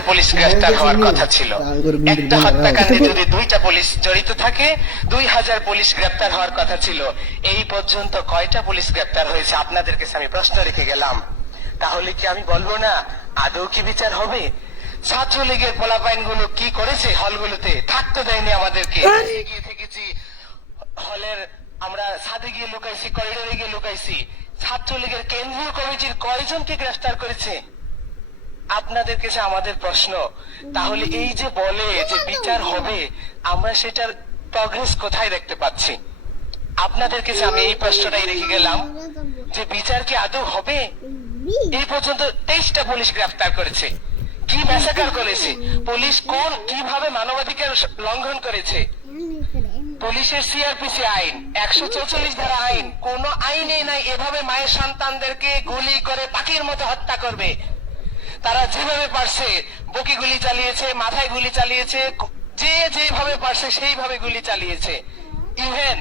Police গ্রেফতার হওয়ার কথা ছিল। একটা হত্যাকাণ্ডে যদি দুইটা পুলিশ জড়িত থাকে দুই হাজার পুলিশ গ্রেপ্তার হওয়ার কথা ছিল। এই পর্যন্ত কয়টা পুলিশ গ্রেপ্তার হয়েছে? আপনাদের কাছে আমি প্রশ্ন রেখে গেলাম। তাহলে কি আমি বলব না? আদৌ কি বিচার হবে? ছাত্রলীগের পোলাপাইনগুলো কি করেছে হলগুলোতে? থাকতে দেয়নি আমাদেরকে। গিয়ে থেকেছি। হলের আমরা ছাদে গিয়ে লুকাইছি করিডোরে গিয়ে লুকাইছি। ছাত্রলীগের কেন্দ্রীয় কমিটির কয়জনকে গ্রেফতার করেছে? আপনাদের কাছে আমাদের প্রশ্ন তাহলে এই যে বলে যে বিচার হবে আমরা সেটার প্রগ্রেস কোথায় দেখতে পাচ্ছি? আপনাদের কাছে আমি এই প্রশ্নটাই রেখে গেলাম যে বিচার কি আদৌ হবে? এই পর্যন্ত তেইশটা পুলিশ গ্রেফতার করেছে। কি ম্যাসাকার করেছে? পুলিশ কোন কীভাবে মানবাধিকার লঙ্ঘন করেছে? পুলিশের সিআরপিসি আইন একশো চৌচল্লিশ ধারা আইন কোন আইনে নাই এভাবে মায়ের সন্তানদেরকে গুলি করে পাখির মতো হত্যা করবে। তারা যেভাবে পারছে, বুকে গুলি চালিয়েছে, মাথায় গুলি চালিয়েছে যে যেভাবে পারছে, সেইভাবে গুলি চালিয়েছে। ইভেন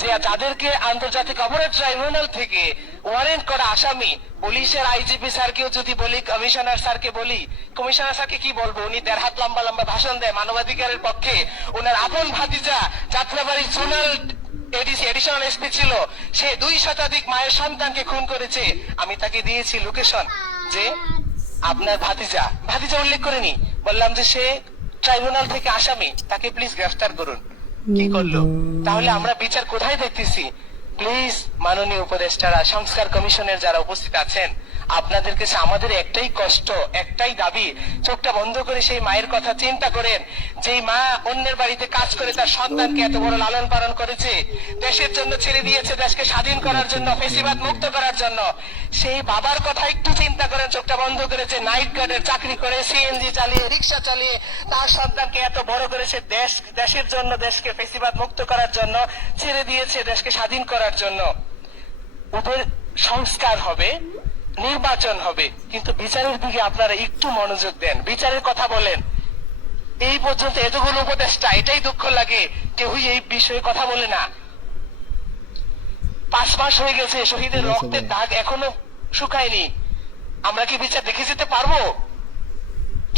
যে তাদেরকে আন্তর্জাতিক অপরাধ ট্রাইব্যুনাল থেকে ওয়ারেন্ট করা আসামি, পুলিশের আইজিপি স্যারকেও যদি বলি কমিশনার স্যারকে বলি কমিশনার স্যারকে কি বলব? উনি দেড় হাত লম্বা লম্বা ভাষণ দেয় মানবাধিকারের পক্ষে। ওনার আপন ভাতিজা যাত্রাবাড়ির জোনাল এডিসি এডিশনাল এসপি ছিল। সে দুই শতাধিক মায়ের সন্তানকে খুন করেছে। আমি তাকে দিয়েছি লোকেশন যে আপনার ভাতিজা ভাতিজা উল্লেখ করেনি। বললাম যে সে ট্রাইব্যুনাল থেকে আসামি, তাকে প্লিজ গ্রেফতার করুন। কি করল? তাহলে আমরা বিচার কোথায় দেখতেছি? প্লিজ মাননীয় উপদেষ্টারা, সংস্কার কমিশনের যারা উপস্থিত আছেন আপনাদের কাছে আমাদের একটাই কষ্ট, একটাই দাবি, চোখটা বন্ধ করে সেই মায়ের কথা চিন্তা করেন, যেই মা অন্যের বাড়িতে কাজ করে তার সন্তানকে এত বড় লালন পালন করেছে, দেশের জন্য ছেড়ে দিয়েছে, দেশকে স্বাধীন করার জন্য, ফেসিবাদ মুক্ত করার জন্য। সেই বাবার কথা একটু চিন্তা করেন, চোখটা বন্ধ করেছে নাইট গার্ডের চাকরি করে সিএনজি চালিয়ে, রিক্সা চালিয়ে, তার সন্তানকে এত বড় করেছে দেশ, দেশের জন্য, দেশকে ফেসিবাদ মুক্ত করার জন্য, ছেড়ে দিয়েছে, দেশকে স্বাধীন করার জন্য। ওদের সংস্কার হবে নির্বাচন হবে। কিন্তু বিচারের দিকে আপনারা একটু মনোযোগ দেন। বিচারের কথা বলেন। এই পর্যন্ত এতগুলো উপদেষ্টা এটাই দুঃখ লাগে। কেউই এই বিষয়ে কথা বলে না। পাঁচ মাস হয়ে গেছে শহীদের রক্তের দাগ এখনও শুকায়নি। আমরা কি বিচার দেখে যেতে পারব?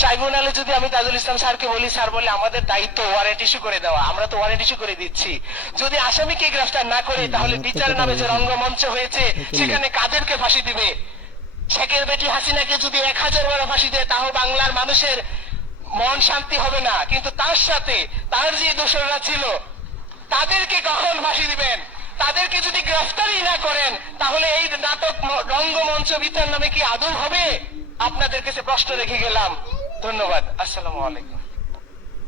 ট্রাইব্যুনালে যদি আমি তাজুল ইসলাম স্যারকে বলি স্যার বলে আমাদের দায়িত্ব ওয়ারেন্ট ইস্যু করে দেওয়া। আমরা তো ওয়ারেন্ট ইস্যু করে দিচ্ছি। যদি আসামিকে গ্রেফতার না করে তাহলে বিচার নামে যে রঙ্গমঞ্চ হয়েছে সেখানে কাদেরকে ফাঁসি দিবে? শেখের বেটি হাসিনাকে যদি এক হাজার বার ফাঁসি দেয় তাও বাংলার মানুষের মন শান্তি হবে না। কিন্তু তার সাথে তার যে দোষররা ছিল, তাদেরকে কখন ফাঁসি দিবেন? তাদেরকে যদি গ্রেফতারি না করেন, তাহলে এই নাটক রঙ্গমঞ্চ বিতার নামে কি আদৌ হবে? আপনাদের কাছে প্রশ্ন রেখে গেলাম। ধন্যবাদ। আসসালামু আলাইকুম।